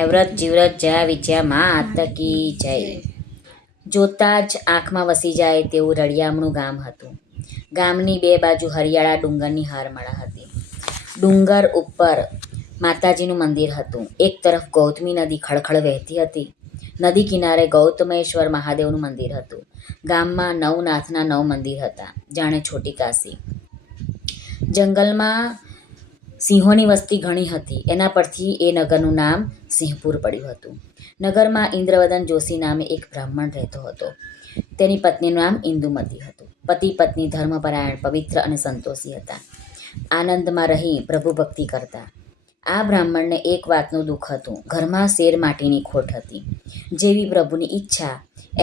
એવ્રત જીવ્રત જયા વિજયા મા આતકી જય. જોતાં જ આંખમાં વસી જાય તેવું રળિયામણું ગામ હતું. ગામની બે બાજુ હરિયાળા ડુંગરની હારમાળા હતી. ડુંગર ઉપર માતાજીનું મંદિર હતું. એક તરફ ગૌતમી નદી ખળખળ વહેતી હતી. નદી કિનારે ગૌતમેશ્વર મહાદેવનું મંદિર હતું. ગામમાં નવનાથના 9 મંદિર હતા, જાણે છોટી કાશી. જંગલમાં સિંહોની વસ્તી ઘણી હતી. એના પરથી એ નગરનું નામ સિંહપુર પડ્યું હતું. નગરમાં ઇન્દ્રવદન જોશી નામે એક બ્રાહ્મણ રહેતો હતો. તેની પત્નીનું નામ ઇન્દુમતી હતું. પતિ પત્ની ધર્મપરાયણ, પવિત્ર અને સંતોષી હતા. આનંદમાં રહી પ્રભુ ભક્તિ કરતા. આ બ્રાહ્મણને એક વાતનું દુઃખ હતું. ઘરમાં શેર માટીની ખોટ હતી. જેવી પ્રભુની ઈચ્છા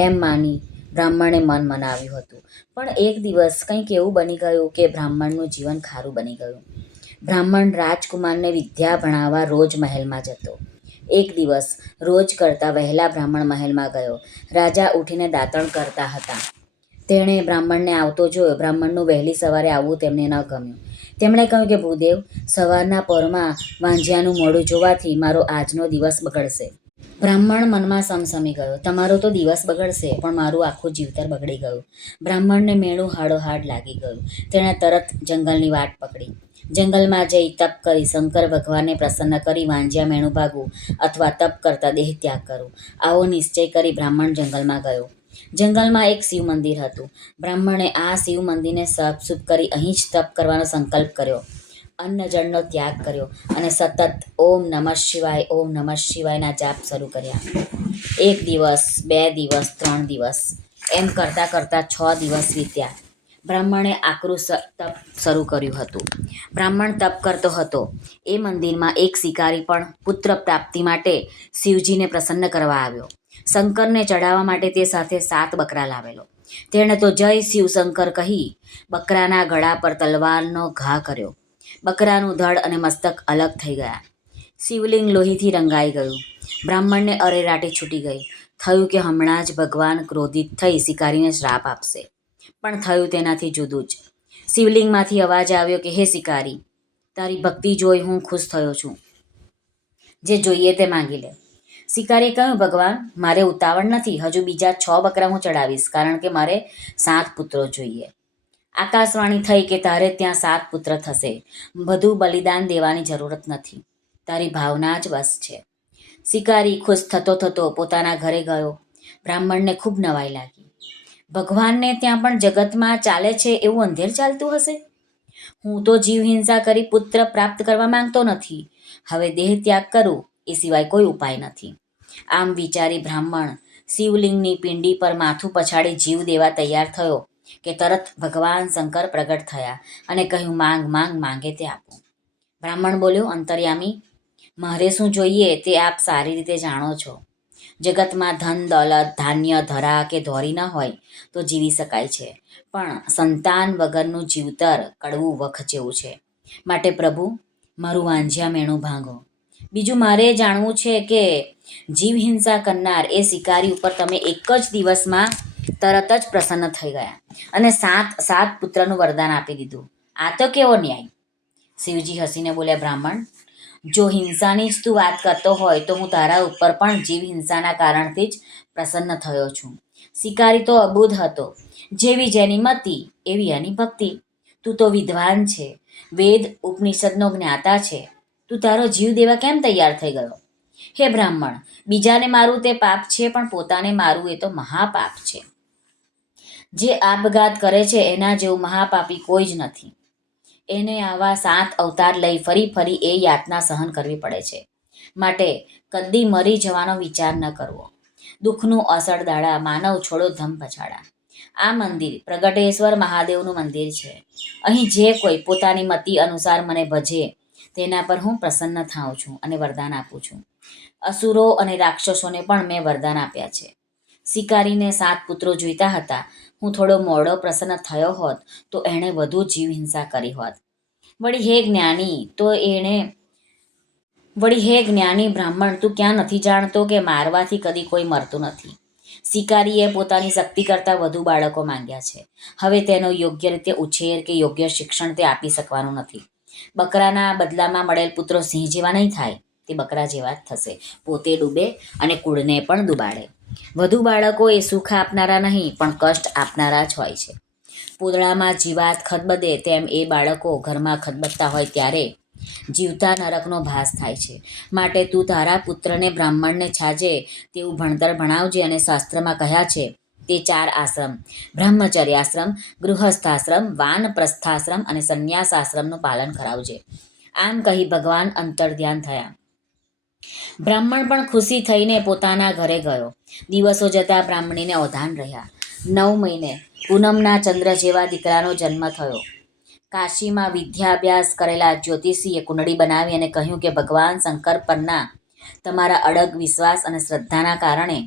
એમ માની બ્રાહ્મણે મન મનાવ્યું હતું. પણ એક દિવસ કંઈક એવું બની ગયું કે બ્રાહ્મણનું જીવન ખારું બની ગયું. બ્રાહ્મણ રાજકુમારને વિદ્યા ભણાવવા રોજ મહેલમાં જતો. એક દિવસ રોજ કરતાં વહેલા બ્રાહ્મણ મહેલમાં ગયો. રાજા ઉઠીને દાતણ કરતા હતા. તેણે બ્રાહ્મણને આવતો જોયો. બ્રાહ્મણનું વહેલી સવારે આવવું તેમને ન ગમ્યું. તેમણે કહ્યું કે ભૂદેવ, સવારના પહોરમાં વાંઝિયાનું મોઢું જોવાથી મારો આજનો દિવસ બગડશે. બ્રાહ્મણ મનમાં સમસમી ગયો. તમારો તો દિવસ બગડશે, પણ મારું આખું જીવતર બગડી ગયું. બ્રાહ્મણને મેણું હાડોહાડ લાગી ગયું. તેણે તરત જંગલની વાટ પકડી. જંગલમાં જઈ તપ કરી શંકર ભગવાનને પ્રસન્ન કરી વાંઝિયા મેણું ભાગવું અથવા તપ કરતા દેહ ત્યાગ કરવું, આવો નિશ્ચય કરી બ્રાહ્મણ જંગલમાં ગયો. જંગલમાં એક શિવ મંદિર હતું. બ્રાહ્મણે આ શિવ મંદિરને સાફસૂફ કરી અહીં જ તપ કરવાનો સંકલ્પ કર્યો. અન્ન જળનો ત્યાગ કર્યો અને સતત ઓમ નમઃ શિવાય, ઓમ નમઃ શિવાયના જાપ શરૂ કર્યા. 1 દિવસ, 2 દિવસ, 3 દિવસ એમ કરતાં કરતાં 6 દિવસ વીત્યા. બ્રાહ્મણે આકરું તપ શરૂ કર્યું હતું. બ્રાહ્મણ તપ કરતો હતો. એ મંદિરમાં એક શિકારી પણ પુત્ર પ્રાપ્તિ માટે શિવજીને પ્રસન્ન કરવા આવ્યો. શંકરને ચડાવવા માટે તે સાથે 7 બકરા લાવેલો. તેણે તો જય શિવશંકર કહી બકરાના ગળા પર તલવારનો ઘા કર્યો. બકરાનું ધડ અને મસ્તક અલગ થઈ ગયા. શિવલિંગ લોહીથી રંગાઈ ગયું. બ્રાહ્મણને અરેરાટી છૂટી ગઈ. થયું કે હમણાં જ ભગવાન ક્રોધિત થઈ શિકારીને શ્રાપ આપશે. પણ થયું તેનાથી જુદું જ. શિવલિંગમાંથી અવાજ આવ્યો કે હે શિકારી, તારી ભક્તિ જોઈ હું ખુશ થયો છું. જે જોઈએ તે માંગી લે. શિકારીએ કહ્યું, ભગવાન, મારે ઉતાવળ નથી. હજુ બીજા 6 બકરા હું ચડાવીશ, કારણ કે મારે 7 પુત્રો જોઈએ. આકાશવાણી થઈ કે તારે ત્યાં 7 પુત્ર થશે. બધું બલિદાન દેવાની જરૂરત નથી. તારી ભાવના જ બસ છે. શિકારી ખુશ થતો થતો પોતાના ઘરે ગયો. બ્રાહ્મણને ખૂબ નવાઈ લાગી. ભગવાનને ત્યાં પણ જગતમાં ચાલે છે એવું અંધેર ચાલતું હશે. હું તો જીવ હિંસા કરી પુત્ર પ્રાપ્ત કરવા માંગતો નથી. હવે દેહ ત્યાગ કરું એ સિવાય કોઈ ઉપાય નથી. આમ વિચારી બ્રાહ્મણ શિવલિંગની પિંડી પર માથું પછાડી જીવ દેવા તૈયાર થયો કે તરત ભગવાન શંકર પ્રગટ થયા અને કહ્યું, માંગ માંગ, માંગે તે આપું. બ્રાહ્મણ બોલ્યો, અંતર્યામી, મારે શું જોઈએ તે આપ સારી રીતે જાણો છો. જગતમાં ધન દોલત, ધાન્ય, ધરા કે ધોરી ન હોય તો જીવી શકાય છે, પણ સંતાન વગરનું જીવતર કડવું વખ જેવું છે. માટે પ્રભુ, મારું વાંઝિયા મેણું ભાંગો. બીજું મારે જાણવું છે કે જીવ હિંસા કરનાર એ શિકારી ઉપર તમે એક જ દિવસમાં તરત જ પ્રસન્ન થઈ ગયા અને 7 પુત્રનું વરદાન આપી દીધું. આ તો કેવો ન્યાય? શિવજી હસીને બોલ્યા, બ્રાહ્મણ, જો હિંસાની જ તું વાત કરતો હોય તો હું તારા ઉપર પણ જીવ હિંસાના કારણથી જ પ્રસન્ન થયો છું. શિકારી તો અબુધ હતો. જેવી જેની મતિ એવી એની ભક્તિ. તું તો વિદ્વાન છે, વેદ ઉપનિષદનો જ્ઞાતા છે. તું તારો જીવ દેવા કેમ તૈયાર થઈ ગયો? હે બ્રાહ્મણ, બીજાને મારવું તે પાપ છે, પણ પોતાને મારવું એ તો મહાપાપ છે. જે આપઘાત કરે છે એના જેવું મહાપાપી કોઈ જ નથી. એને આવા 7 અવતાર લઈ ફરી ફરી એ યાતના સહન કરવી પડે છે. માટે કદી મરી જવાનો વિચાર ન કરવો. દુઃખનું અસડદાડા, માનવ છોડો ધમ પછાડા. આ મંદિર પ્રગટેશ્વર મહાદેવનું મંદિર છે. અહીં જે કોઈ પોતાની મતિ અનુસાર મને ભજે તેના પર હું પ્રસન્ન થાઉં છું અને વરદાન આપું છું. અસુરો અને રાક્ષસોને પણ મેં વરદાન આપ્યા છે. શિકારીને 7 પુત્રો જોઈતા હતા. હું થોડો મોડો પ્રસન્ન થયો હોત તો એણે વધુ જીવ હિંસા કરી હોત. વળી હે જ્ઞાની બ્રાહ્મણ, તું ક્યાં નથી જાણતો કે મારવાથી કદી કોઈ મરતું નથી. શિકારીએ પોતાની શક્તિ કરતાં વધુ બાળકો માંગ્યા છે. હવે તેનો યોગ્ય રીતે ઉછેર કે યોગ્ય શિક્ષણ તે આપી શકવાનું નથી. બકરાના બદલામાં મળેલ પુત્રો સિંહ જેવા નહીં થાય, તે એ બકરા જેવા જ થશે, પોતે ડૂબે અને કુળને પણ ડૂબાડે. વધુ બાળકો એ સુખ આપનારા નહીં પણ કષ્ટ આપનારા જ હોય છે. પૂતળામાં જીવાત ખદબદે તેમ એ બાળકો ઘરમાં ખદબદતા હોય ત્યારે જીવતા નરકનો ભાસ થાય છે. માટે તું તારા પુત્રને બ્રાહ્મણને છાજે તેવું ભણતર ભણાવજે અને શાસ્ત્રમાં કહ્યા છે તે 4 આશ્રમ બ્રહ્મચર્યાશ્રમ, ગૃહસ્થાશ્રમ, વાનપ્રસ્થાશ્રમ અને સંન્યાસાશ્રમનું પાલન કરાવજે. આમ કહી ભગવાન અંતર્ધ્યાન થયા. બ્રાહ્મણ પણ ખુશી થઈને પોતાના ઘરે ગયો. દિવસો જતાં બ્રાહ્મણીને અવધાન રહ્યા. 9 મહિને પૂનમના ચંદ્ર જેવા દીકરાનો જન્મ થયો. કાશીમાં વિદ્યાભ્યાસ કરેલા જ્યોતિષીએ કુંડળી બનાવી અને કહ્યું કે ભગવાન શંકર પરના તમારા અડગ વિશ્વાસ અને શ્રદ્ધાના કારણે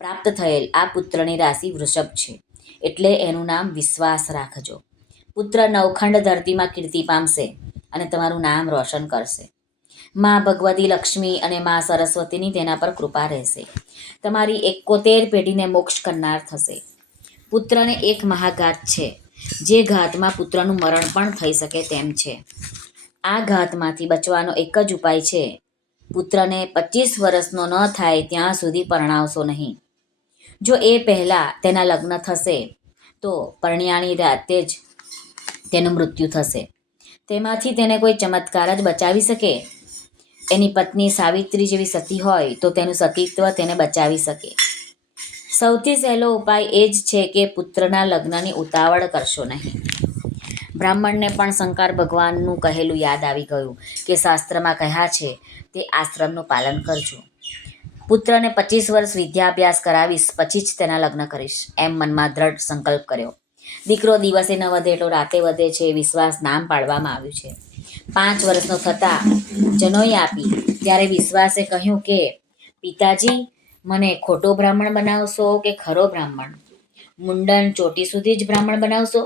પ્રાપ્ત થયેલ આ પુત્રની રાશિ વૃષભ છે, એટલે એનું નામ વિશ્વાસ રાખજો. પુત્ર નવખંડ ધરતીમાં કીર્તિ પામશે અને તમારું નામ રોશન કરશે. મા ભગવતી લક્ષ્મી અને મા સરસ્વતીની તેના પર કૃપા રહેશે. તમારી 71 પેઢીને મોક્ષ કરનાર થશે. પુત્રને એક મહાઘાત છે, જે ઘાતમાં પુત્રનું મરણ પણ થઈ શકે તેમ છે. આ ઘાતમાંથી બચવાનો એક જ ઉપાય છે, પુત્રને 25 વર્ષનો ન થાય ત્યાં સુધી પરણાવશો નહીં. જો એ પહેલાં તેના લગ્ન થશે તો પરણ્યાની રાતે જ તેનું મૃત્યુ થશે. તેમાંથી તેને કોઈ ચમત્કાર જ બચાવી શકે. એની પત્ની સાવિત્રી જેવી સતી હોય તો તેનું સતીત્વ તેને બચાવી શકે. સૌથી સહેલો ઉપાય એ જ છે કે પુત્રના લગ્નની ઉતાવળ કરશો નહીં. બ્રાહ્મણને પણ શંકર ભગવાનનું કહેલું યાદ આવી ગયું કે શાસ્ત્રમાં કહ્યા છે તે આશ્રમનું પાલન કરજો. પુત્રને 25 વર્ષ વિદ્યાભ્યાસ કરાવીશ, પછી જ તેના લગ્ન કરીશ, એમ મનમાં દ્રઢ સંકલ્પ કર્યો. દીકરો દિવસે ન વધે એટલો રાતે વધે છે વિશ્વાસ નામ પાડવામાં આવ્યું છે. 5 વર્ષનો થતાં જનોઈ આપી ત્યારે વિશ્વાસે કહ્યું કે પિતાજી, મને ખોટો બ્રાહ્મણ બનાવશો કે ખરો બ્રાહ્મણ? મુંડન ચોટી સુધી જ બ્રાહ્મણ બનાવશો?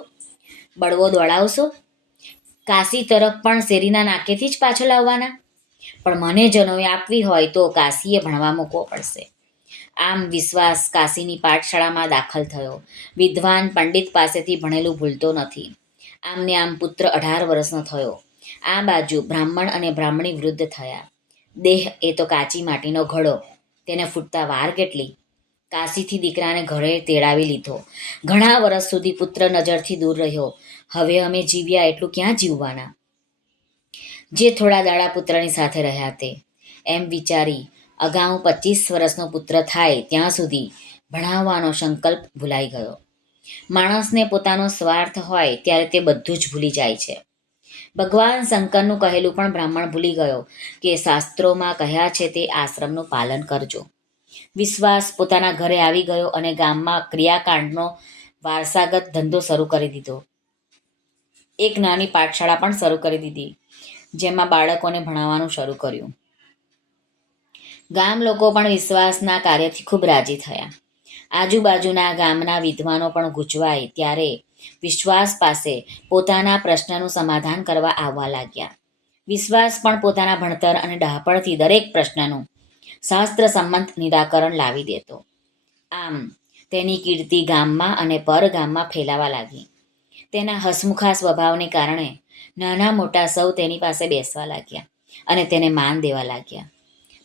બળવો દોડાવશો? કાશી તરફ પણ શેરીના નાકેથી જ પાછો લાવવાના? પણ મને જનોઈ આપવી હોય તો કાશીએ ભણવા મૂકવો પડશે. આમ વિશ્વાસ કાશીની પાઠશાળામાં દાખલ થયો. વિદ્વાન પંડિત પાસેથી ભણેલું ભૂલતો નથી. આમને આમ પુત્ર 18 વર્ષનો થયો. આ બાજુ બ્રાહ્મણ અને બ્રાહ્મણી વૃદ્ધ થયા. દેહ એ તો કાચી માટીનો ઘડો, તેને ફૂટતા વાર કેટલી. કાશીથી દીકરાને ઘરે તેડાવી લીધો. ઘણા વર્ષ સુધી પુત્ર નજરથી દૂર રહ્યો. હવે અમે જીવ્યા એટલું ક્યાં જીવવાના? જે થોડા દાડા પુત્રની સાથે રહ્યા તે, એમ વિચારી અગાઉ 25 વર્ષનો પુત્ર થાય ત્યાં સુધી ભણાવવાનો સંકલ્પ ભૂલાઈ ગયો. માણસને પોતાનો સ્વાર્થ હોય ત્યારે તે બધું જ ભૂલી જાય છે. ભગવાન શંકરનું કહેલું પણ બ્રાહ્મણ ભૂલી ગયો કે શાસ્ત્રોમાં કહ્યા છે તે આશ્રમનું પાલન કરજો. વિશ્વાસ પોતાના ઘરે આવી ગયો અને ગામમાં ક્રિયાકાંડનો વારસાગત ધંધો શરૂ કરી દીધો. એક નાની પાઠશાળા પણ શરૂ કરી દીધી, જેમાં બાળકોને ભણાવવાનું શરૂ કર્યું. ગામ લોકો પણ વિશ્વાસના કાર્યથી ખૂબ રાજી થયા. આજુબાજુના ગામના વિદ્વાનો પણ ગૂંચવાય ત્યારે વિશ્વાસ પાસે પોતાના પ્રશ્નનું સમાધાન કરવા આવવા લાગ્યા. વિશ્વાસ પણ પોતાના ભણતર અને ડહાપણથી દરેક પ્રશ્નનું શાસ્ત્રસંમત નિરાકરણ લાવી દેતો. આમ તેની કીર્તિ ગામમાં અને પરગામમાં ફેલાવા લાગી. તેના હસમુખા સ્વભાવને કારણે નાના મોટા સૌ તેની પાસે બેસવા લાગ્યા અને તેને માન દેવા લાગ્યા.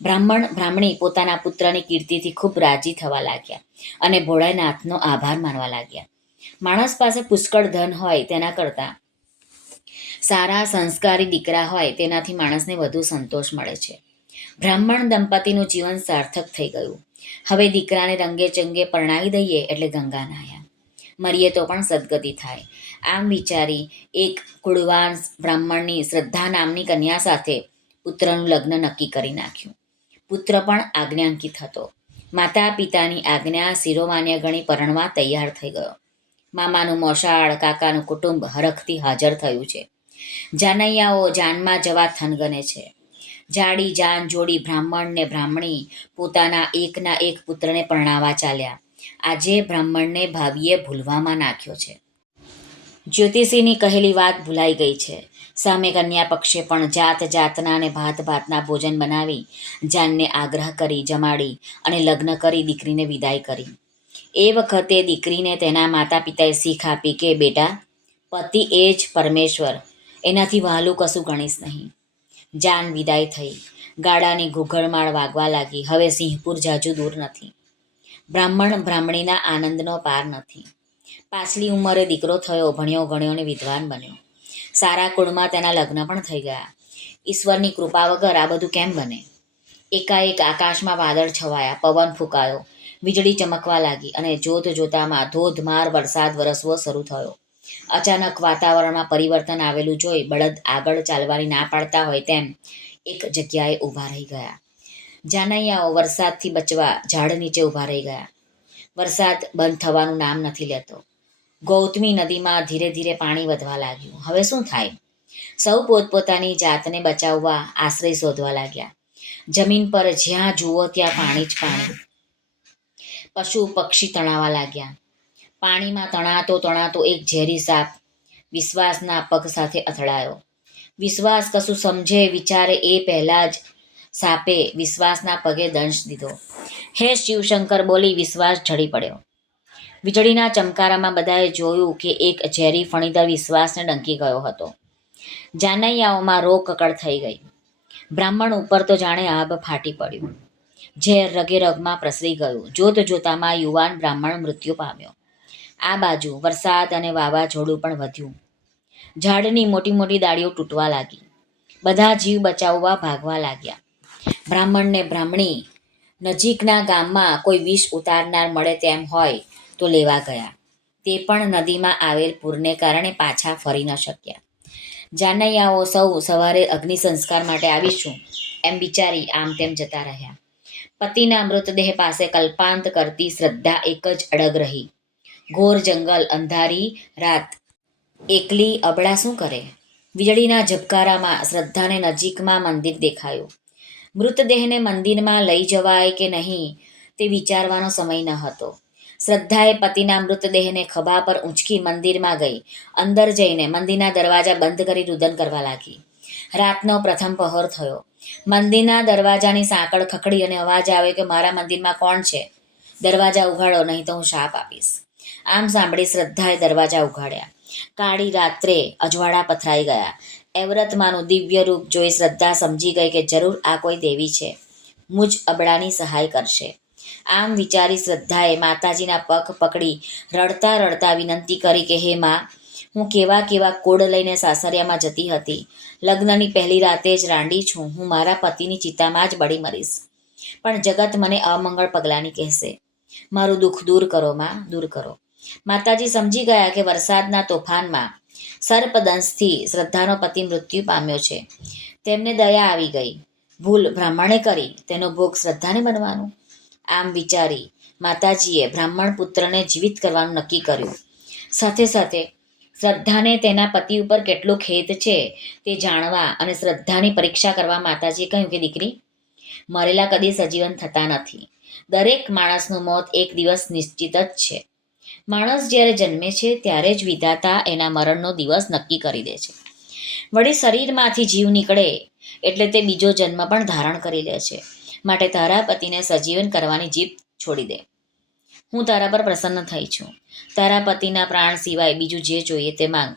બ્રાહ્મણ બ્રાહ્મણી પોતાના પુત્રની કીર્તિથી ખૂબ રાજી થવા લાગ્યા અને ભોળાનાથનો આભાર માનવા લાગ્યા. માણસ પાસે પુષ્કળ ધન હોય તેના કરતાં સારા સંસ્કારી દીકરા હોય તેનાથી માણસને વધુ સંતોષ મળે છે. બ્રાહ્મણ દંપતીનું જીવન સાર્થક થઈ ગયું. હવે દીકરાને રંગે ચંગે પરણાવી દઈએ એટલે ગંગા નાહ્યા, મરીએ તો પણ સદગતિ થાય. આમ વિચારી એક કુળવાન બ્રાહ્મણની શ્રદ્ધા નામની કન્યા સાથે પુત્રનું લગ્ન નક્કી કરી નાખ્યું. પુત્ર પણ આજ્ઞાંકિત હતો. માતા પિતાની આજ્ઞા શિરોમાન્ય ગણી પરણવા તૈયાર થઈ ગયો. મામાનું મોસાળ, કાકાનું કુટુંબ હરખથી હાજર થયું છે. જાનૈયાઓ જાનમાં જવા થનગને છે. જાડી જાન જોડી બ્રાહ્મણ ને બ્રાહ્મણી પોતાના એકના એક પુત્રને પરણાવવા ચાલ્યા. આજે બ્રાહ્મણને ભાવિએ ભૂલવામાં નાખ્યો છે. જ્યોતિષીની કહેલી વાત ભૂલાઈ ગઈ છે. સામે કન્યા પક્ષે પણ જાત જાતના અને ભાત ભાતના ભોજન બનાવી જાનને આગ્રહ કરી જમાડી અને લગ્ન કરી દીકરીને વિદાય કરી. એ વખતે દીકરીને તેના માતા પિતાએ શીખ આપી કે બેટા, પતિ એ જ પરમેશ્વર, એનાથી વહાલું કશું ગણીશ નહીં. જાન વિદાય થઈ. ગાડાની ઘૂઘરમાળ વાગવા લાગી. હવે સિંહપુર જાજુ દૂર નથી. બ્રાહ્મણ બ્રાહ્મણીના આનંદનો પાર નથી. પાછલી ઉંમરે દીકરો થયો, ભણ્યો ગણ્યો ને વિદ્વાન બન્યો. સારા કુળમાં તેના લગ્ન પણ થઈ ગયા. ઈશ્વરની કૃપા વગર આ બધું કેમ બને? એકાએક આકાશમાં વાદળ છવાયા, પવન ફૂંકાયો, વીજળી ચમકવા લાગી અને જોત જોતામાં ધોધમાર વરસાદ વરસવો શરૂ થયો. અચાનક વાતાવરણમાં પરિવર્તન આવેલું જોઈ બળદ આગળ ચાલવાની ના પાડતા હોય તેમ એક જગ્યાએ ઊભા રહી ગયા. જાનૈયાઓ વરસાદથી બચવા ઝાડ નીચે ઊભા રહી ગયા. વરસાદ બંધ થવાનું નામ નથી લેતો. ગૌતમી નદીમાં ધીરે ધીરે પાણી વધવા લાગ્યું. હવે શું થાય? સૌ પોતપોતાની જાતને બચાવવા આશ્રય શોધવા લાગ્યા. જમીન પર જ્યાં જુઓ ત્યાં પાણી જ પાણી. પશુ પક્ષી તણાવા લાગ્યા. પાણીમાં તણાતો તણાતો એક ઝેરી સાપ વિશ્વાસના પગ સાથે અથડાયો. વિશ્વાસ કશું સમજે વિચારે એ પહેલાં જ સાપે વિશ્વાસના પગે દંશ દીધો. હે શિવશંકર બોલી વિશ્વાસ ઢળી પડ્યો. વીજળીના ચમકારામાં બધાએ જોયું કે એક ઝેરી ફણીધર વિશ્વાસને ડંકી ગયો હતો. જાનૈયાઓમાં રો કકડ થઈ ગઈ. બ્રાહ્મણ ઉપર તો જાણે આભ ફાટી પડ્યું. ઝેર રગે રગમાં પ્રસરી ગયું. જોત જોતામાં યુવાન બ્રાહ્મણ મૃત્યુ પામ્યો. આ બાજુ વરસાદ અને વાવાઝોડું પણ વધ્યું. ઝાડની મોટી મોટી ડાળીઓ તૂટવા લાગી. બધા જીવ બચાવવા ભાગવા લાગ્યા. બ્રાહ્મણને બ્રાહ્મણી નજીકના ગામમાં કોઈ વિષ ઉતારનાર મળે તેમ હોય તો લેવા ગયા. તે પણ નદીમાં આવેલ પૂરને કારણે પાછા ફરી ન શક્યા. જાનૈયાઓ સૌ સવારે અગ્નિ સંસ્કાર માટે આવીશું એમ વિચારી આમ તેમ જતા રહ્યા. પતિના મૃતદેહ પાસે કલ્પાંત કરતી શ્રદ્ધા એક જ અડગ રહી. ઘોર જંગલ, અંધારી રાત, એકલી અબળા શું કરે? વીજળીના ઝબકારામાં શ્રદ્ધાને નજીકમાં મંદિર દેખાયું. મૃતદેહને મંદિરમાં લઈ જવાય કે નહીં તે વિચારવાનો સમય ન હતો. શ્રદ્ધાએ પતિના મૃતદેહને ખભા પર ઊંચકી મંદિરમાં ગઈ. અંદર જઈને મંદિરના દરવાજા બંધ કરી રુદન કરવા લાગી. રાતનો પ્રથમ પહોર થયો. મંદિરના દરવાજાની સાંકળ ખખડી અને અવાજ આવ્યો કે મારા મંદિરમાં કોણ છે? દરવાજા ઉઘાડો, નહીં તો હું શાપ આપીશ. આમ સાંભળી શ્રદ્ધાએ દરવાજા ઉઘાડ્યા. કાળી રાત્રે અજવાળા પથરાઈ ગયા. એવ્રતમાનું દિવ્ય રૂપ જોઈ શ્રદ્ધા સમજી ગઈ કે જરૂર આ કોઈ દેવી છે, મુજ અબળાની સહાય કરશે. આમ વિચારી શ્રદ્ધાએ માતાજીના પગ પકડી રડતા રડતા વિનંતી કરી કે હે માં, હું કેવા કેવા કોડ લઈને સાસરિયામાં જતી હતી. લગ્નની પહેલી રાતે જ રાંડી છું. હું મારા પતિની ચિતામાં જ બળી મરીશ. પણ જગત મને અમંગળ પગલાંની કહેશે. મારું દુઃખ દૂર કરો માં, દૂર કરો. માતાજી સમજી ગયા કે વરસાદના તોફાનમાં સર્પદંશથી શ્રદ્ધાનો પતિ મૃત્યુ પામ્યો છે. તેમને દયા આવી ગઈ. ભૂલ બ્રાહ્મણે કરી, તેનો ભોગ શ્રદ્ધાને બનવાનું. આમ વિચારી માતાજીએ બ્રાહ્મણ પુત્રને જીવિત કરવાનું નક્કી કર્યું. સાથે સાથે શ્રદ્ધાને તેના પતિ ઉપર કેટલો ખેદ છે તે જાણવા અને શ્રદ્ધાની પરીક્ષા કરવા માતાજીએ કહ્યું કે દીકરી, મરેલા કદી સજીવન થતા નથી. દરેક માણસનું મોત એક દિવસ નિશ્ચિત જ છે. માણસ જ્યારે જન્મે છે ત્યારે જ વિધાતા એના મરણનો દિવસ નક્કી કરી દે છે. વળી શરીરમાંથી જીવ નીકળે એટલે તે બીજો જન્મ પણ ધારણ કરી લે છે. માટે તારા પતિને સજીવન કરવાની જીભ છોડી દે. હું તારા પર પ્રસન્ન થઈ છું. તારા પતિના પ્રાણ સિવાય બીજું જે જોઈએ તે માંગ.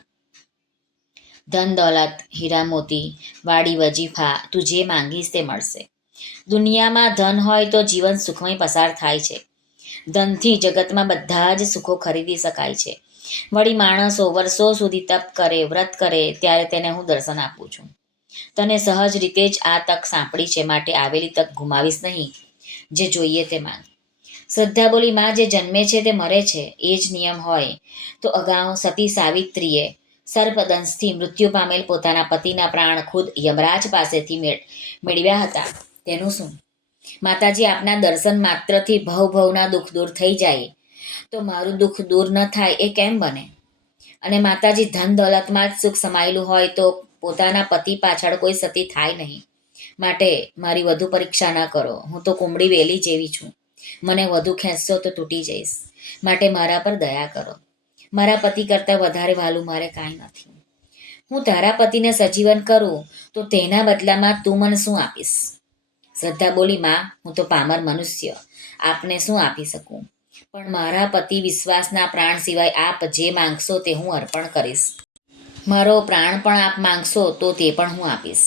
ધન દોલત, હીરા મોતી, વાડી વજીફા, તું જે માંગીશ તે મળશે. દુનિયામાં ધન હોય તો જીવન સુખમય પસાર થાય છે. ધનથી જગતમાં બધા જ સુખો ખરીદી શકાય છે. વળી માણસો વર્ષો સુધી તપ કરે, વ્રત કરે ત્યારે તેને હું દર્શન આપું છું. તને સહજ રીતે જ આ તક સાંપડી છે, માટે આવેલી તક ગુમાવીશ નહીં. જે જોઈએ તે માંગ. શ્રદ્ધા બોલી માં, જે જન્મે છે તે મરે છે, એ જ નિયમ હોય તો અગાઉ સતી સાવિત્રીએ સર્પદંશથી મૃત્યુ પામેલ પોતાના પતિના પ્રાણ ખુદ યમરાજ પાસેથી મેળવ્યા હતા. તેનું શું? માતાજી આપના દર્શન માત્રથી ભવના દુઃખ દૂર થઈ જાય તો મારું દુઃખ દૂર ન થાય એ કેમ બને? અને માતાજી ધન દોલતમાં જ સુખ સમાયેલું હોય તો પોતાના પતિ પાછળ કોઈ સતી થાય નહીં. માટે મારી વધુ પરીક્ષા ન કરો. હું તો કુમળી વેલી જેવી છું. મને વધુ ખેંચશો તો તૂટી જઈશ. માટે મારા પર દયા કરો. મારા પતિ કરતાં વધારે વાલું મારે કાંઈ નથી. હું તારા પતિને સજીવન કરું તો તેના બદલામાં તું મને શું આપીશ? શ્રદ્ધા બોલી માં, હું તો પામર મનુષ્ય, આપને શું આપી શકું? પણ મારા પતિ વિશ્વાસના પ્રાણ સિવાય આપ જે માંગશો તે હું અર્પણ કરીશ. મારો પ્રાણ પણ આપ માંગશો તો તે પણ હું આપીશ.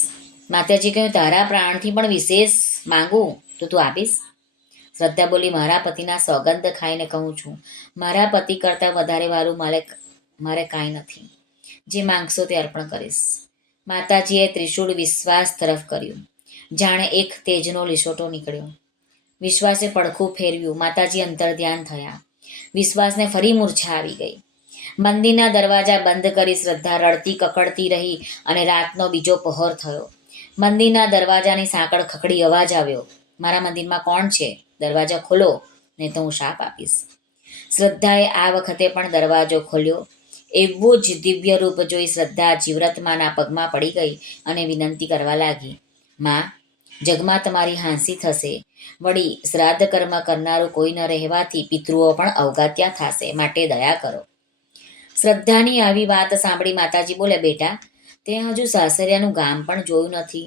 માતાજી કહ્યું, તારા પ્રાણથી પણ વિશેષ માંગુ તો તું આપીશ? શ્રદ્ધા બોલી, મારા પતિના સોગંદ ખાઈને કહું છું, મારા પતિ કરતાં વધારે વારું મારે કાંઈ નથી. જે માંગશો તે અર્પણ કરીશ. માતાજીએ ત્રિશૂળ વિશ્વાસ તરફ કર્યું. જાણે એક તેજનો લીસોટો નીકળ્યો. વિશ્વાસે પડખું ફેરવ્યું. માતાજી અંતર્ધ્યાન થયા. વિશ્વાસને ફરી મૂર્છા આવી ગઈ. મંદિરના દરવાજા બંધ કરી શ્રદ્ધા રડતી કકડતી રહી અને રાતનો બીજો પહોર થયો. મંદિરના દરવાજાની સાંકળ ખખડી અવાજ આવ્યો, મારા મંદિરમાં કોણ છે? દરવાજો ખોલો, નહીં તો હું શાપ આપીશ. શ્રદ્ધાએ આ વખતે પણ દરવાજો ખોલ્યો. એવું જ દિવ્ય રૂપ જોઈ શ્રદ્ધા જીવ્રતમાના પગમાં પડી ગઈ અને વિનંતી કરવા લાગી, માં, જગમાં તમારી હાંસી થશે. વળી શ્રાદ્ધ કર્મ કરનારું કોઈ ન રહેવાથી પિતૃઓ પણ અવગાત્યા થશે, માટે દયા કરો. શ્રદ્ધાની આવી વાત સાંભળી માતાજી બોલે, બેટા, તે હજુ સાસરિયાનું ગામ પણ જોયું નથી,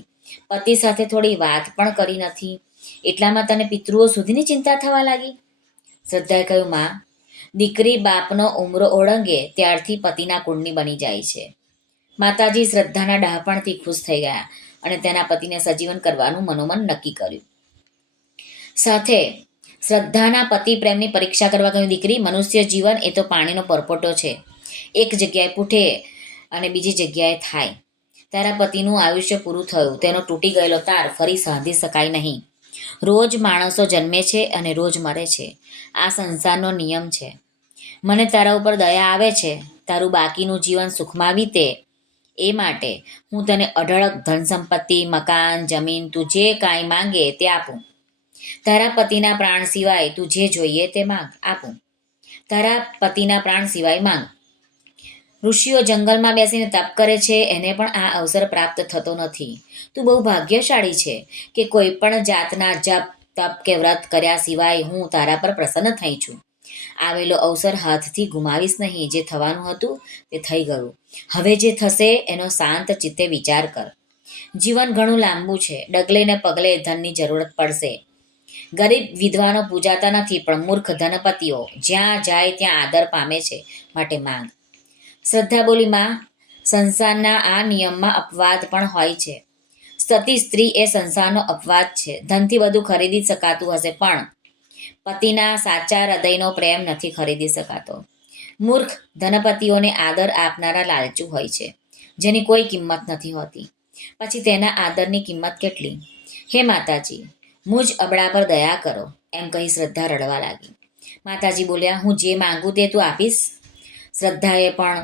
પતિ સાથે થોડી વાત પણ કરી નથી, એટલામાં તને પિતૃઓ સુધીની ચિંતા થવા લાગી? શ્રદ્ધાએ કહ્યું, માં, દીકરી બાપનો ઉમરો ઓળંગે ત્યારથી પતિના કુળની બની જાય છે. માતાજી શ્રદ્ધાના ડહાપણથી ખુશ થઈ ગયા અને તેના પતિને સજીવન કરવાનું મનોમન નક્કી કર્યું. સાથે શ્રદ્ધાના પતિ પ્રેમની પરીક્ષા કરવા કહ્યું, દીકરી, મનુષ્ય જીવન એ તો પાણીનો પરપોટો છે. એક જગ્યાએ પૂઠે અને બીજી જગ્યાએ થાય. તારા પતિનું આયુષ્ય પૂરું થયું, તેનો તૂટી ગયેલો તાર ફરી સાધી શકાય નહીં. રોજ માણસો જન્મે છે અને રોજ મરે છે. આ સંસારનો નિયમ છે. મને તારા ઉપર દયા આવે છે, તારું બાકીનું જીવન સુખમાં વીતે એ માટે હું તને અઢળક ધન સંપત્તિ, મકાન, જમીન, તું જે કાંઈ માંગે તે આપું. તારા પતિના પ્રાણ સિવાય તું જે જોઈએ તે માંગ, આપું. તારા પતિના પ્રાણ સિવાય માંગ. ઋષિઓ જંગલમાં બેસીને તપ કરે છે, એને પણ આ અવસર પ્રાપ્ત થતો નથી. તું બહુ ભાગ્યશાળી છે કે કોઈ પણ જાતના જપ, તપ કે વ્રત કર્યા સિવાય હું તારા પર પ્રસન્ન થઈ છું. આવેલો અવસર હાથથી ગુમાવીશ નહીં. જે થવાનું હતું તે થઈ ગયું. હવે જે થશે એનો શાંત ચિત્તે વિચાર કર. જીવન ઘણું લાંબુ છે. ડગલે ને પગલે ધનની જરૂરત પડશે. ગરીબ વિદ્વાનો પૂજાતા નથી, પણ મૂર્ખ ધનપતિઓ જ્યાં જાય ત્યાં આદર પામે છે, માટે માંગ. શ્રદ્ધા બોલી, માં, સંસારના આ નિયમમાં અપવાદ પણ હોય છે. સતી સ્ત્રી એ સંસારનો અપવાદ છે. ધનથી બધું ખરીદી શકાતું હશે, પણ પતિના સાચા હૃદયનો પ્રેમ નથી ખરીદી શકાતો. મૂર્ખ ધનપતિઓને આદર આપનારા લાલચુ હોય છે, જેની કોઈ કિંમત નથી હોતી. પછી તેના આદરની કિંમત કેટલી? હે માતાજી, મુજ અબળા પર દયા કરો, એમ કહી શ્રદ્ધા રડવા લાગી. માતાજી બોલ્યા, હું જે માંગુ તે તું આપીશ? શ્રદ્ધાએ પણ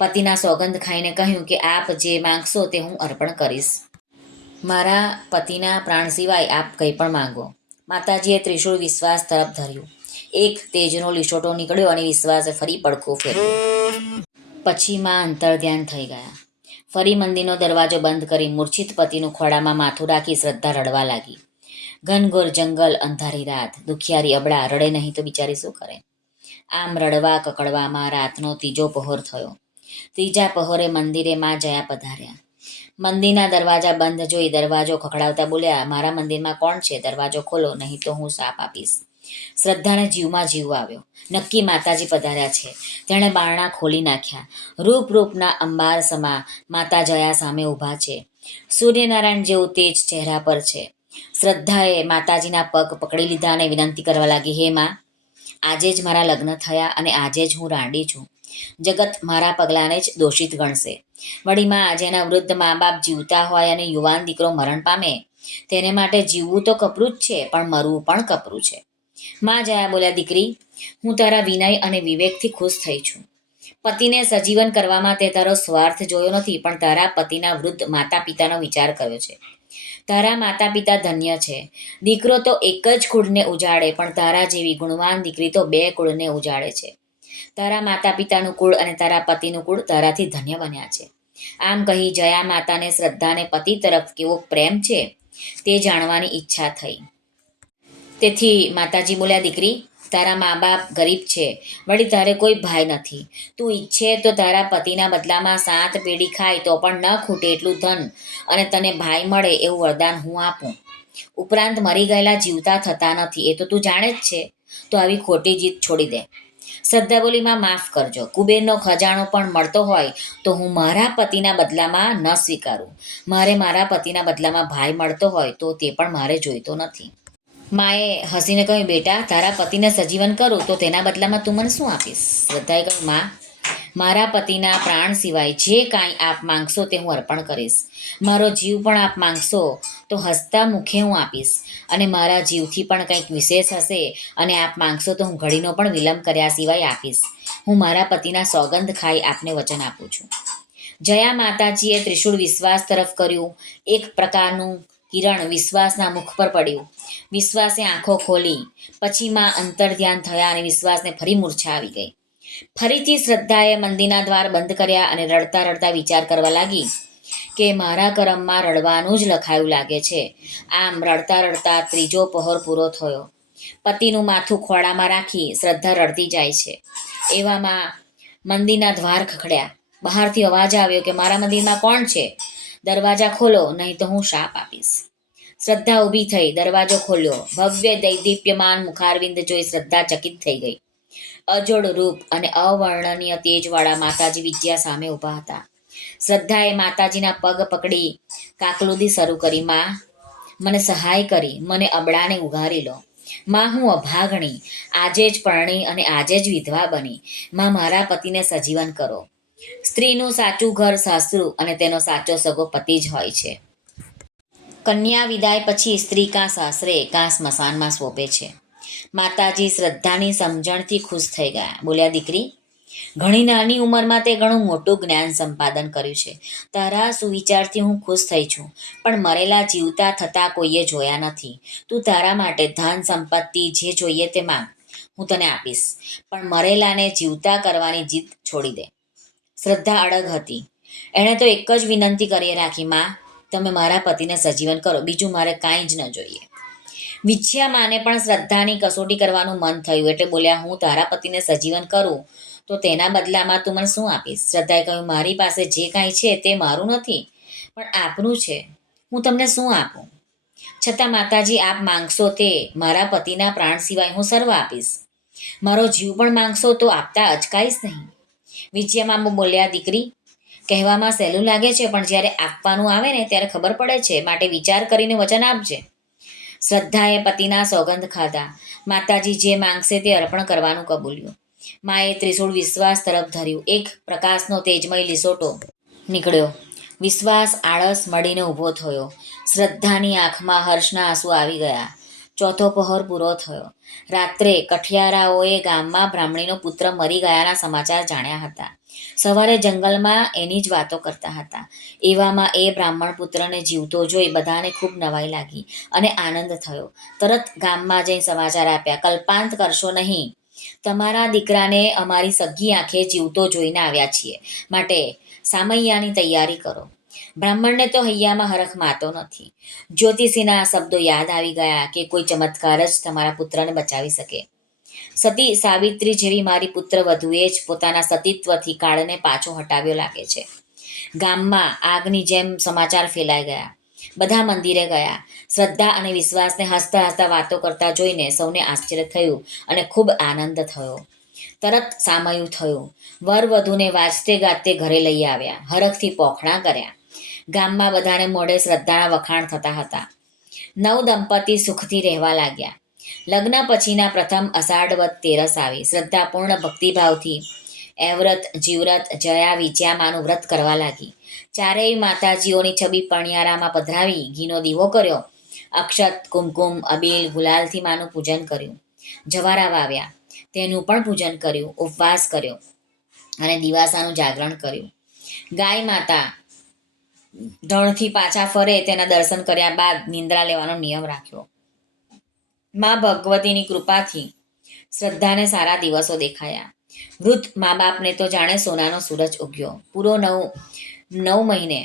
પતિના સોગંદ ખાઈને કહ્યું કે આપ જે માંગશો તે હું અર્પણ કરીશ. મારા પતિના પ્રાણ સિવાય આપ કંઈ પણ માંગો. માતાજીએ ત્રિશૂળ વિશ્વાસ તરફ ધર્યું. એક તેજનો લીસોટો નીકળ્યો અને વિશ્વાસે ફરી પડખું ફેરવ્યું. પછી માં અંતર્ધ્યાન થઈ ગયા. ફરી મંદિરનો દરવાજો બંધ કરી મૂર્છિત પતિનું ખોળામાં માથું રાખી શ્રદ્ધા રડવા લાગી. ઘનઘોર જંગલ, અંધારી રાત, દુખિયારી અબળા રડે નહીં તો બિચારી શું કરે? આમ રડવા કકડવામાં રાતનો ત્રીજો પહોર થયો. ત્રીજા પહોરે મંદિરે માં જયા પધાર્યા. મંદિરના દરવાજા બંધ જોઈ દરવાજો ખખડાવતા બોલ્યા, મારા મંદિરમાં કોણ છે? દરવાજો ખોલો, નહીં તો હું શાપ આપીશ. શ્રદ્ધાને જીવમાં જીવ આવ્યો. નક્કી માતાજી પધાર્યા છે. તેણે બારણા ખોલી નાખ્યા. રૂપના અંબાર સમા માતા જયા સામે ઊભા છે. સૂર્યનારાયણ જેવું તેજ ચહેરા પર છે. શ્રદ્ધાએ માતાજીના પગ પકડી લીધા અને વિનંતી કરવા લાગી, હે માં, આજે જ મારા લગ્ન થયા અને આજે જ હું રાંડી છું. જગત મારા પગલાંને જ દોષિત ગણશે. વળી માં, જેના વૃદ્ધ મા બાપ જીવતા હોય અને યુવાન દીકરો મરણ પામે, તેને માટે જીવવું તો કપરું જ છે, પણ મરવું પણ કપરું છે. માં જયા બોલ્યા, દીકરી, હું તારા વિનય અને વિવેકથી ખુશ થઈ છું. પતિને સજીવન કરવામાં તે તારો સ્વાર્થ જોયો નથી, પણ તારા પતિના વૃદ્ધ માતા પિતાનો વિચાર કર્યો છે. તારા માતા પિતા ધન્ય છે. દીકરો તો એક જ કુળને ઉજાડે, પણ તારા જેવી ગુણવાન દીકરી તો 2 કુળને ઉજાડે છે. તારા માતા પિતાનું કુળ અને તારા પતિનું કુળ તારાથી ધન્ય બન્યા છે. આમ કહી જયા માતાને શ્રદ્ધાને પતિ તરફ કેવો પ્રેમ છે તે જાણવાની ઈચ્છા થઈ. તેથી માતાજી બોલ્યા, દીકરી, તારા મા બાપ ગરીબ છે, વળી તારે કોઈ ભાઈ નથી. તું ઈચ્છે તો તારા પતિના બદલામાં 7 પેઢી ખાય તો પણ ન ખૂટે એટલું ધન અને તને ભાઈ મળે એવું વરદાન હું આપું. ઉપરાંત મરી ગયેલા જીવતા થતા નથી, એ તો તું જાણે જ છે. તો આવી ખોટી જીદ છોડી દે. શ્રદ્ધા બોલી, માં માફ કરજો, કુબેરનો ખજાનો પણ મળતો હોય તો હું મારા પતિના બદલામાં ન સ્વીકારું. મારે મારા પતિના બદલામાં ભાઈ મળતો હોય તો તે પણ મારે જોઈતો નથી. માએ હસીને કહ્યું, બેટા, તારા પતિને સજીવન કરું તો તેના બદલામાં તું મને શું આપીશ? શ્રદ્ધાએ કહ્યું, માં, મારા પતિના પ્રાણ સિવાય જે કાંઈ આપ માંગશો તે હું અર્પણ કરીશ. મારો જીવ પણ આપ માંગશો તો હસતા મુખે હું આપીશ, અને મારા જીવથી પણ કંઈક વિશેષ હશે અને આપ માંગશો તો હું ઘડીનો પણ વિલંબ કર્યા સિવાય આપીશ. હું મારા પતિના સોગંદ ખાઈ આપને વચન આપું છું. જયા માતાજીએ ત્રિશૂળ વિશ્વાસ તરફ કર્યું. એક પ્રકારનું કિરણ વિશ્વાસના મુખ પર પડ્યું. વિશ્વાસે આંખો ખોલી. પછી માં અંતર્ધ્યાન થયા અને વિશ્વાસને ફરી મૂર્છા આવી ગઈ. ફરીથી શ્રદ્ધાએ મંદિરના દ્વાર બંધ કર્યા અને રડતા રડતા વિચાર કરવા લાગી કે મારા કરમમાં રડવાનું જ લખાયું લાગે છે. આમ રડતા રડતા ત્રીજો પહોર પૂરો થયો. પતિનું માથું ખોળામાં રાખી શ્રદ્ધા રડતી જાય છે. એવામાં મંદિરના દ્વાર ખખડ્યા. બહારથી અવાજ આવ્યો કે મારા મંદિરમાં કોણ છે? દરવાજા ખોલો, નહીં તો હું શાપ આપીશ. શ્રદ્ધા ઊભી થઈ, દરવાજો ખોલ્યો. ભવ્ય દૈદીપ્યમાન મુખારવિંદ જોઈ શ્રદ્ધા ચકિત થઈ ગઈ. અજોડ રૂપ અને અવર્ણનીય તેજવાળા માતાજી વિદ્યા સામે ઊભા હતા. શ્રદ્ધાએ માતાજીના પગ પકડી કાકલુદી શરૂ કરી. માં, મને સહાય કરી, મને અબળાને ઉઘારી લો. માં, હું અભાગણી, આજે જ પરણી અને આજે જ વિધવા બની. માં, મારા પતિને સજીવન કરો. સ્ત્રીનું સાચું ઘર સાસરું અને તેનો સાચો સગો પતિ જ હોય છે. કન્યા વિદાય પછી સ્ત્રી કાં સાસરે કાં સ્મશાનમાં સોંપે છે. માતાજી શ્રદ્ધાની સમજણથી ખુશ થઈ ગયા. બોલ્યા, દીકરી, ઘણી નાની ઉંમરમાં તે ઘણું મોટું જ્ઞાન સંપાદન કર્યું છે. તારા સુવિચારથી હું ખુશ થઈ છું, પણ મરેલા જીવતા થતા કોઈએ જોયા નથી. તું તારા માટે ધન સંપત્તિ જે જોઈએ તે માંગ, હું તને આપીશ, પણ મરેલાને જીવતા કરવાની જીદ છોડી દે. શ્રદ્ધા અડગ હતી. એણે તો એક જ વિનંતી કરી રાખી, માં, તમે મારા પતિને સજીવન કરો, બીજું મારે કાંઈ જ ન જોઈએ. વિછ્યા માને પણ શ્રદ્ધાની કસોટી કરવાનું મન થયું, એટલે બોલ્યા, હું તારા પતિને સજીવન કરું તો તેના બદલામાં તું મને શું આપીશ? શ્રદ્ધાએ કહ્યું, મારી પાસે જે કાંઈ છે તે મારું નથી, પણ આપનું છે. હું તમને શું આપું? છતાં માતાજી, આપ માંગશો તે મારા પતિના પ્રાણ સિવાય હું સર્વ આપીશ. મારો જીવ પણ માંગશો તો આપતા અચકાઈશ નહીં. વિજયામાં બોલ્યા, દીકરી, કહેવામાં સહેલું લાગે છે, પણ જ્યારે આપવાનું આવે ને ત્યારે ખબર પડે છે. માટે વિચાર કરીને વચન આપજે. શ્રદ્ધાએ પતિના સોગંદ ખાધા. માતાજી જે માંગશે તે અર્પણ કરવાનું કબૂલ્યું. માએ ત્રિશૂળ વિશ્વાસ તરફ ધર્યું. એક પ્રકાશનો તેજમય લીસોટો નીકળ્યો. વિશ્વાસ આળસ મળીને ઊભો થયો. શ્રદ્ધાની આંખમાં હર્ષના આંસુ આવી ગયા. ચોથો પહોર પૂરો થયો. રાત્રે કઠિયારાઓએ ગામમાં બ્રાહ્મણીનો પુત્ર મરી ગયાના સમાચાર જાણ્યા હતા. સવારે જંગલમાં એની જ વાતો કરતા હતા. એવામાં એ બ્રાહ્મણ પુત્રને જીવતો જોઈ બધાને ખૂબ નવાઈ લાગી અને આનંદ થયો. તરત ગામમાં જઈ સમાચાર આપ્યા, કલ્પાંત કરશો નહીં, તમારા દીકરાને અમારી સગી આંખે જીવતો જોઈને આવ્યા છીએ, માટે સામૈયાની તૈયારી કરો. બ્રાહ્મણને તો હૈયામાં હરખ માતો નથી. જ્યોતિષીના શબ્દો યાદ આવી ગયા કે કોઈ ચમત્કાર જ તમારા પુત્રને બચાવી શકે. સતી સાવિત્રી જેવી મારી પુત્ર વધુએ જ પોતાના સતીત્વથી કાળને પાછો હટાવ્યો લાગે છે. ગામમાં આગની જેમ સમાચાર ફેલાઈ ગયા. બધા મંદિરે ગયા. શ્રદ્ધા અને વિશ્વાસને હસતા હસતા વાતો કરતા જોઈને સૌને આશ્ચર્ય થયું અને ખૂબ આનંદ થયો. તરત સામયું થયું. વર વધુને વાજતે ગાજતે ઘરે લઈ આવ્યા. હરખથી પોખણા કર્યા. ગામમાં બધાને મોઢે શ્રદ્ધાના વખાણ થતા હતા. નવ દંપતી સુખથી રહેવા લાગ્યા. લગ્ન પછીના પ્રથમ અષાઢવદ તેરસ આવી. શ્રદ્ધા પૂર્ણ ભક્તિભાવથી એવ્રત, જીવ્રત, જયા, વિજયામાનું વ્રત કરવા લાગી. ચારેય માતાજીઓની છબી પણિયારામાં પધરાવી ઘીનો દીવો કર્યો. અક્ષત, કુમકુમ, અબીલ, ગુલાલથી માનું પૂજન કર્યું. જવારા વાવ્યા, તેનું પણ પૂજન કર્યું. ઉપવાસ કર્યો અને દિવાસાનું જાગરણ કર્યું. ગાય માતા ધણથી પાછા ફરે તેના દર્શન કર્યા બાદ નિંદ્રા લેવાનો નિયમ રાખ્યો. માં ભગવતીની કૃપાથી શ્રદ્ધાને સારા દિવસો દેખાયા. વૃદ્ધ મા બાપને તો જાણે સોનાનો સૂરજ ઉગ્યો. પૂરો નવ મહિને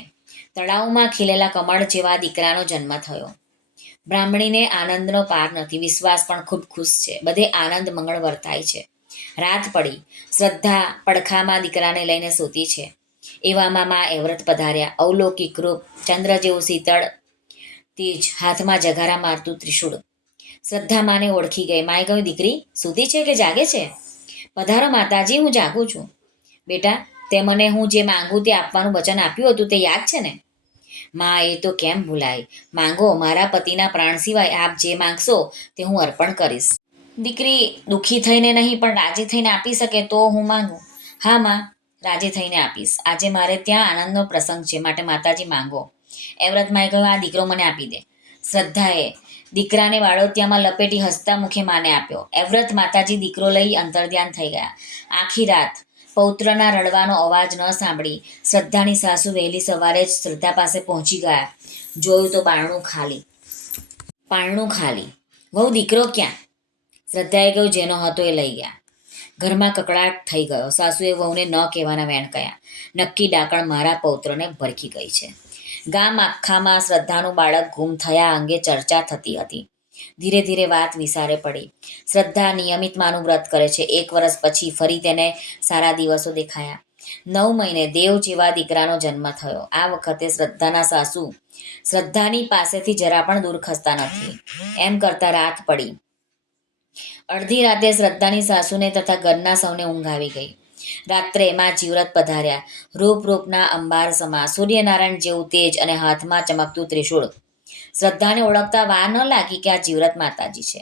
તળાવમાં ખીલેલા કમળ જેવા દીકરાનો જન્મ થયો. બ્રાહ્મણીને આનંદનો પાર નથી. વિશ્વાસ પણ ખૂબ ખુશ છે. બધે આનંદ મંગળ વર્તાય છે. રાત પડી. શ્રદ્ધા પડખામાં દીકરાને લઈને સૂતી છે. એવામાં માં એવ્રત પધાર્યા. અવલૌકિક રૂપ, ચંદ્ર જેવું શીતળ તેજ, હાથમાં જગારા મારતું ત્રિશૂળ. શ્રદ્ધા માને ઓળખી ગઈ. માએ કહ્યું, દીકરી, સૂતી છે કે જાગે છે? પધારો માતાજી, હું જાગું છું. બેટા, તે મને હું જે માંગુ તે આપવાનું વચન આપ્યું હતું તે યાદ છે ને? માં, એ તો કેમ ભૂલાય. માંગો, મારા પતિના પ્રાણ સિવાય આપ જે માંગશો તે હું અર્પણ કરીશ. દીકરી દુઃખી થઈને નહીં પણ રાજી થઈને આપી શકે તો હું માંગુ. હા માં, રાજી થઈને આપીશ. આજે મારે ત્યાં આનંદનો પ્રસંગ છે, માટે માતાજી માંગો. એવ્રતમાએ કહ્યું, આ દીકરો મને આપી દે. શ્રદ્ધાએ દીકરાને વાળોતિયામાં લપેટી હસતા મુખે માને આપ્યો. એવ્રત માતાજી દીકરો લઈ અંતર્ધ્યાન થઈ ગયા. આખી રાત પૌત્રના રડવાનો અવાજ ન સાંભળી શ્રદ્ધાની સાસુ વહેલી સવારે જ શ્રદ્ધા પાસે પહોંચી ગયા. જોયું તો પારણું ખાલી. પારણું ખાલી. વહુ, દીકરો ક્યાં? શ્રદ્ધાએ કહ્યું, જેનો હતો એ લઈ ગયા. ઘરમાં કકળાટ થઈ ગયો. સાસુએ વહુને ન કહેવાના વેણ કહ્યા. નક્કી ડાકણ મારા પૌત્રને ભરખી ગઈ છે. ગામ આખામાં શ્રદ્ધાનું બાળક ગુમ થયા અંગે ચર્ચા થતી હતી. ધીરે ધીરે વાત વિસારે પડી. શ્રદ્ધા નિયમિત માનું વ્રત કરે છે. 1 વર્ષ પછી ફરી તેને સારા દિવસો દેખાયા. 9 મહિને દેવ જેવા દીકરાનો જન્મ થયો. આ વખતે શ્રદ્ધાના સાસુ શ્રદ્ધાની પાસેથી જરા પણ દૂર ખસતા નથી. એમ કરતા રાત પડી. અડધી રાતે શ્રદ્ધાની સાસુને તથા ઘરના સૌને ઊંઘ આવી ગઈ. રાત્રે માં જીવ્રત પધાર્યા. રૂપના અંબાર સમા, સૂર્યનારાયણ જેવું તેજ અને હાથમાં ચમકતું ત્રિશૂળ. શ્રદ્ધાને ઓળખતા વાર ન લાગી કે આ જીવ્રત માતાજી છે.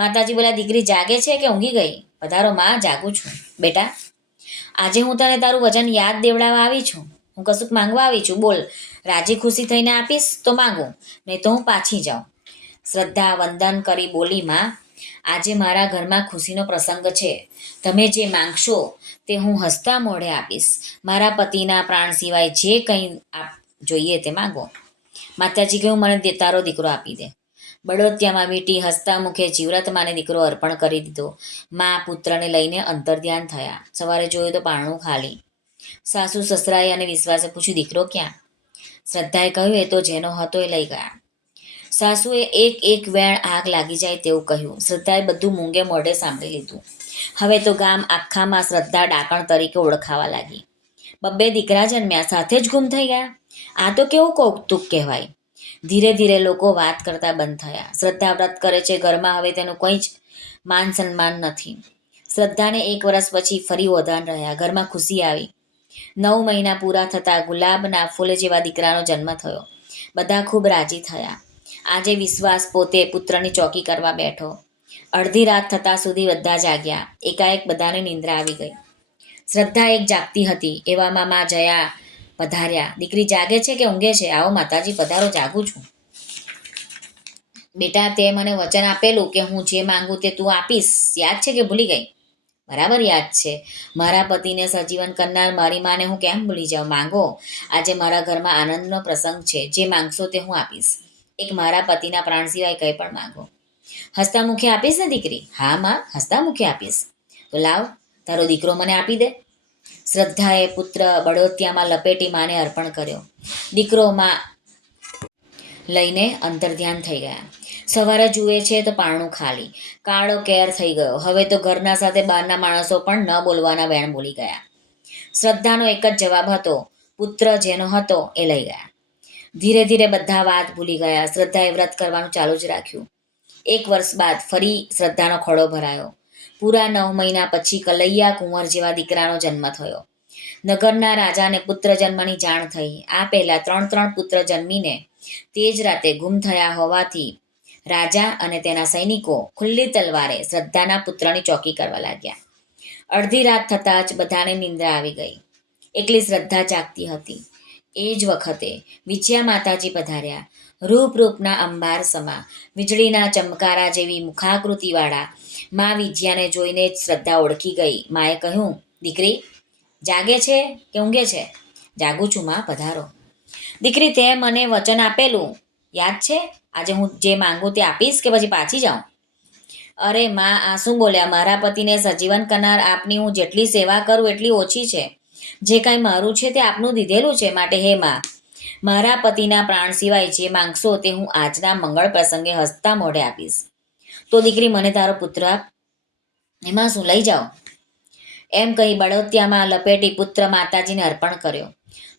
માતાજી બોલ્યા, દીકરી જાગે છે કે ઊંઘી ગઈ? પધારો માં, જાગું છું. બેટા, આજે હું તને તારું વચન યાદ દેવડાવવા આવી છું. હું કશુંક માંગવા આવી છું. બોલ, રાજી ખુશી થઈને આપીશ તો માંગું, નહીં તો હું પાછી જાઉં. શ્રદ્ધા વંદન કરી બોલી, માં, આજે મારા ઘરમાં ખુશીનો પ્રસંગ છે. તમે જે માંગશો તે હું હસતા મોઢે આપીશ. મારા પતિના પ્રાણ સિવાય જે કંઈ જોઈએ તે માંગો. માતાજી કહ્યું, મને તારો દીકરો આપી દે. બળોતિયામાં વીંટી હસતા મુખે જીવ્રત માને દીકરો અર્પણ કરી દીધો. માં પુત્રને લઈને અંતર્ધ્યાન થયા. સવારે જોયું તો પારણું ખાલી. સાસુ સસરાએ અને વિશ્વાસે પૂછ્યું, દીકરો ક્યાં? શ્રદ્ધાએ કહ્યું, એ તો જેનો હતો એ લઈ ગયા. સાસુએ એક વેણ આગ લાગી જાય તેવું કહ્યું. શ્રદ્ધાએ બધું મૂંગે મોઢે સાંભળી લીધું. હવે તો ગામ આખામાં શ્રદ્ધા ડાકણ તરીકે ઓળખાવા લાગી. 2 દીકરા જન્મ્યા, સાથે જ ગુમ થઈ ગયા. આ તો કેવું કૌતુક કહેવાય. ધીરે ધીરે લોકો વાત કરતા બંધ થયા. શ્રદ્ધા વ્રત કરે છે, ઘરમાં હવે તેનું કંઈ જ માન સન્માન નથી. શ્રદ્ધાને 1 વર્ષ પછી ફરી ઓધાન રહ્યા. ઘરમાં ખુશી આવી. 9 મહિના પૂરા થતાં ગુલાબના ફૂલ જેવા દીકરાનો જન્મ થયો. બધા ખૂબ રાજી થયા. આજે વિશ્વાસ પોતે પુત્રની ચોકી કરવા બેઠો. અડધી રાત થતાં સુધી બધા જાગ્યા. એકાએક બધાને નિંદ્રા આવી ગઈ. શ્રદ્ધા એક જાગતી હતી. એવામાં માં જયા પધાર્યા. દીકરી જાગે છે કે ઊંઘે છે? આવો માતાજી, પધારો, જાગું છું. બેટા, તે મને વચન આપેલું કે હું જે માંગુ તે તું આપીશ. યાદ છે કે ભૂલી ગઈ? બરાબર યાદ છે. મારા પતિને સજીવન કરનાર મારી માને હું કેમ ભૂલી જાઉં? માંગો, આજે મારા ઘરમાં આનંદનો પ્રસંગ છે. જે માંગશો તે હું આપીશ. એક મારા પતિના પ્રાણ સિવાય કંઈ પણ માંગો. હસતા મુખે આપીશ ને દીકરી? હા માં, હસતા મુખે આપીશ. તો લાવ, તારો દીકરો મને આપી દે. શ્રદ્ધાએ પુત્ર બળોતિયામાં લપેટી માને અર્પણ કર્યો. દીકરો માં લઈને અંતર્ધ્યાન થઈ ગયા. સવારે જુએ છે તો પારણું ખાલી. કાળો કેર થઈ ગયો. હવે તો ઘરના સાથે બહારના માણસો પણ ન બોલવાના વેણ બોલી ગયા. શ્રદ્ધાનો એક જ જવાબ હતો, પુત્ર જેનો હતો એ લઈ ગયા. ધીરે ધીરે બધા વાત ભૂલી ગયા. શ્રદ્ધાએ વ્રત કરવાનું ચાલુ જ રાખ્યું. 1 વર્ષ બાદ ફરી શ્રદ્ધાનો ખોળો ભરાયો. પૂરા 9 મહિના પછી કલૈયા કુંવર જેવા દીકરાનો જન્મ થયો. નગરના રાજાને પુત્ર જન્મની જાણ થઈ. આ પહેલા 3 પુત્ર જન્મીને તે જ રાતે ગુમ થયા હોવાથી રાજા અને તેના સૈનિકો ખુલ્લી તલવારે શ્રદ્ધાના પુત્રની ચોકી કરવા લાગ્યા. અડધી રાત થતાં જ બધાને નિંદ્રા આવી ગઈ. એકલી શ્રદ્ધા જાગતી હતી. એ જ વખતે વિજયા માતાજી પધાર્યા. રૂપના અંબાર સમા, વીજળીના ચમકારા જેવી મુખાકૃતિવાળા માં વિજયાને જોઈને જ શ્રદ્ધા ઓળખી ગઈ. માએ કહ્યું, દીકરી જાગે છે કે ઊંઘે છે? જાગું છું માં, પધારો. દીકરી, તે મને વચન આપેલું યાદ છે? આજે હું જે માંગુ તે આપીશ કે પછી પાછી જાઉં? અરે માં, આ શું બોલ્યા? મારા પતિને સજીવન કરનાર આપની હું જેટલી સેવા કરું એટલી ઓછી છે. જે કાંઈ મારું છે તે આપનું દીધેલું છે. માટે હે માં, મારા પતિના પ્રાણ સિવાય જે માંગશો તે હું આજના મંગળ પ્રસંગે હસતા મોઢે આપીશ. તો દીકરી, મને તારો પુત્ર આપ. એમાં શું, લઈ જાઓ. એમ કહી બળોતિયામાં લપેટી પુત્ર માતાજીને અર્પણ કર્યો.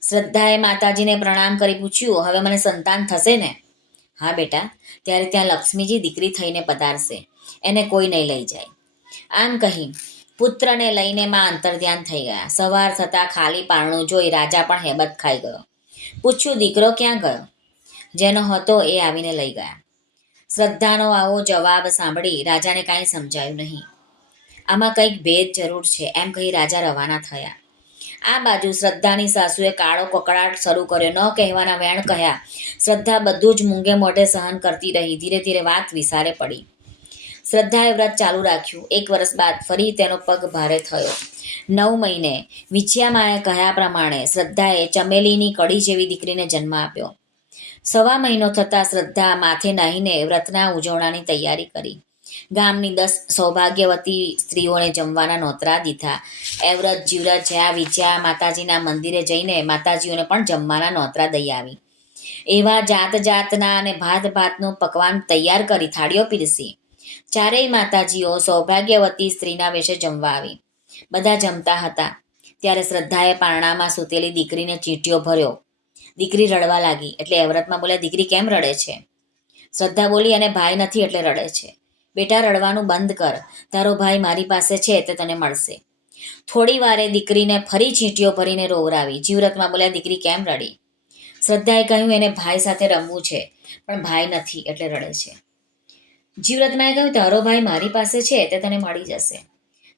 શ્રદ્ધાએ માતાજીને પ્રણામ કરી પૂછ્યું, હવે મને સંતાન થશે ને? હા બેટા, ત્યારે ત્યાં લક્ષ્મીજી દીકરી થઈને પધારશે. એને કોઈ નહીં લઈ જાય. આમ કહી પુત્રને લઈને માં અંતર્ધ્યાન થઈ ગયા. સવાર થતાં ખાલી પારણું જોઈ રાજા પણ હેબત ખાઈ ગયો. પૂછ્યું, દીકરો ક્યાં ગયો? જેનો હતો એ આવીને લઈ ગયા. શ્રદ્ધાનો આવો જવાબ સાંભળી રાજાને કાંઈ સમજાયું નહીં. આમાં કંઈક ભેદ જરૂર છે એમ કહી રાજા રવાના થયા. આ બાજુ શ્રદ્ધાની સાસુએ કાળો કકળાટ શરૂ કર્યો. ન કહેવાના વેણ કહ્યા. શ્રદ્ધા બધું જ મૂંગે મોઢે સહન કરતી રહી. ધીરે ધીરે વાત વિસારે પડી. શ્રદ્ધાએ વ્રત ચાલુ રાખ્યું. 1 વર્ષ બાદ ફરી તેનો પગ ભારે થયો. 9 મહિને વિજયામાએ કહ્યા પ્રમાણે શ્રદ્ધાએ ચમેલીની કડી જેવી દીકરીને જન્મ આપ્યો. 1.25 મહિનો થતાં શ્રદ્ધા માથે નાહીને વ્રતના ઉજવણાની તૈયારી કરી. ગામની 10 સૌભાગ્યવતી સ્ત્રીઓને જમવાના નોતરા દીધા. એ વ્રત જીવ્રત જ્યાં વિજયા માતાજીના મંદિરે જઈને માતાજીઓને પણ જમવાના નોતરા દઈ આવી. એવા જાત જાતના અને ભાત ભાતનું પકવાન તૈયાર કરી થાળીઓ પીરસી. ચારેય માતાજીઓ સૌભાગ્યવતી સ્ત્રીના વેશે જમવા આવી. બધા જમતા હતા ત્યારે શ્રદ્ધાએ પારણામાં સૂતેલી દીકરીને ચીંટીઓ ભર્યો. દીકરી રડવા લાગી એટલે એ વ્રતમાં બોલ્યા, દીકરી કેમ રડે છે? શ્રદ્ધા બોલી, અને ભાઈ નથી એટલે રડે છે. બેટા, રડવાનું બંધ કર. તારો ભાઈ મારી પાસે છે તે તને મળશે. થોડી વારે દીકરીને ફરી ચીંટીઓ ભરીને રોવરાવી. જીવ્રતમાં બોલ્યા, દીકરી કેમ રડી? શ્રદ્ધાએ કહ્યું, એને ભાઈ સાથે રમવું છે પણ ભાઈ નથી એટલે રડે છે. જીવ્રતમાં કહ્યું, તારો ભાઈ મારી પાસે છે તે તને મળી જશે.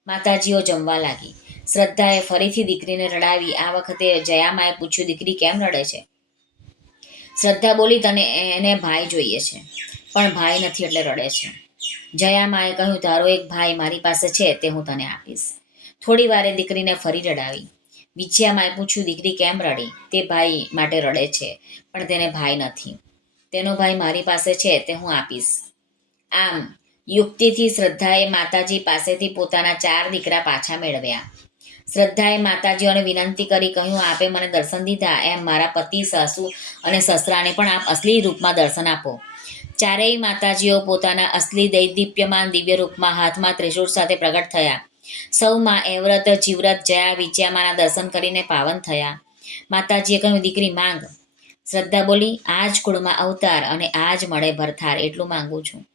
માતાજીઓ જમવા લાગી. શ્રદ્ધાએ ફરીથી દીકરીને રડાવી. આ વખતે જયામાએ પૂછ્યું, દીકરી કેમ રડે છે? શ્રદ્ધા બોલી, તને એને ભાઈ જોઈએ છે પણ ભાઈ નથી એટલે રડે છે. જયામાએ કહ્યું, તારો એક ભાઈ મારી પાસે છે તે હું તને આપીશ. થોડી વારે દીકરીને ફરી રડાવી. વિજયામાએ પૂછ્યું, દીકરી કેમ રડી? તે ભાઈ માટે રડે છે પણ તેને ભાઈ નથી. તેનો ભાઈ મારી પાસે છે તે હું આપીશ. આમ યુક્તિથી શ્રદ્ધાએ માતાજી પાસેથી પોતાના 4 દીકરા પાછા મેળવ્યા. શ્રદ્ધાએ માતાજીઓને વિનંતી કરી કહ્યું, આપે મને દર્શન દીધા એમ મારા પતિ, સાસુ અને સસરાને પણ આપ અસલી રૂપમાં દર્શન આપો. ચારેય માતાજીઓ પોતાના અસલી દૈદીપ્યમાન દિવ્ય રૂપમાં હાથમાં ત્રિશૂળ સાથે પ્રગટ થયા. સૌમાં એવ્રત જીવ્રત જયા વિજયામાના દર્શન કરીને પાવન થયા. માતાજીએ કહ્યું, દીકરી માંગ. શ્રદ્ધા બોલી, આ જ કુળમાં અવતાર અને આ જ મળે ભરથાર એટલું માંગુ છું.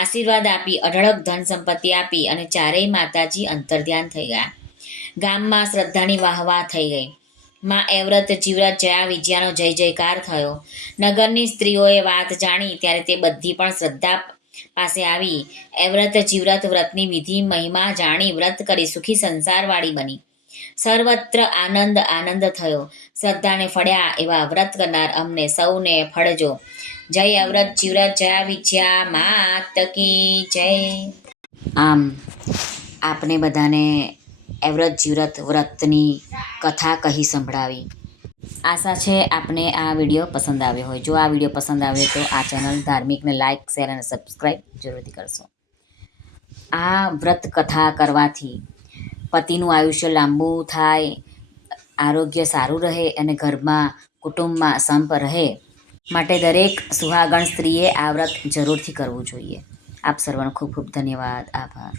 આશીર્વાદ આપી અઢળક ધન સંપત્તિ આપી અને ચારેય માતાજી અંતર્ધ્યાન થઈ ગયા. ગામમાં શ્રદ્ધાની વાહવાહ થઈ ગઈ. માં એવ્રત જીવ્રત જયા વિજયાનો જય જયકાર થયો. નગરની સ્ત્રીઓએ વાત જાણી ત્યારે તે બધી પણ શ્રદ્ધા પાસે આવી એવ્રત જીવ્રત વ્રતની વિધિ મહિમા જાણી વ્રત કરી સુખી સંસારવાળી બની. સર્વત્ર આનંદ આનંદ થયો. શ્રદ્ધાને ફળ્યા એવા વ્રત કરનાર અમને સૌને ફળજો. જય અવ્રત જીવ્રત જયા વિજયા માત કી જય. આમ આપને બધાને એવ્રત જીવ્રત વ્રતની કથા કહી સંભળાવી. આશા છે આપને આ વિડીયો પસંદ આવ્યો હોય. જો આ વિડીયો પસંદ આવ્યો તો આ ચેનલ ધાર્મિકને લાઇક, શેર અને સબસ્ક્રાઈબ જરૂરથી કરશો. આ વ્રત કથા કરવાથી પતિનું આયુષ્ય લાંબુ થાય, આરોગ્ય સારું રહે અને ઘરમાં કુટુંબમાં સંપ રહે માટે દરેક સુહાગણ સ્ત્રીએ આ વ્રત જરૂરથી કરવું જોઈએ. આપ સર્વનો ખૂબ ખૂબ ધન્યવાદ. આભાર.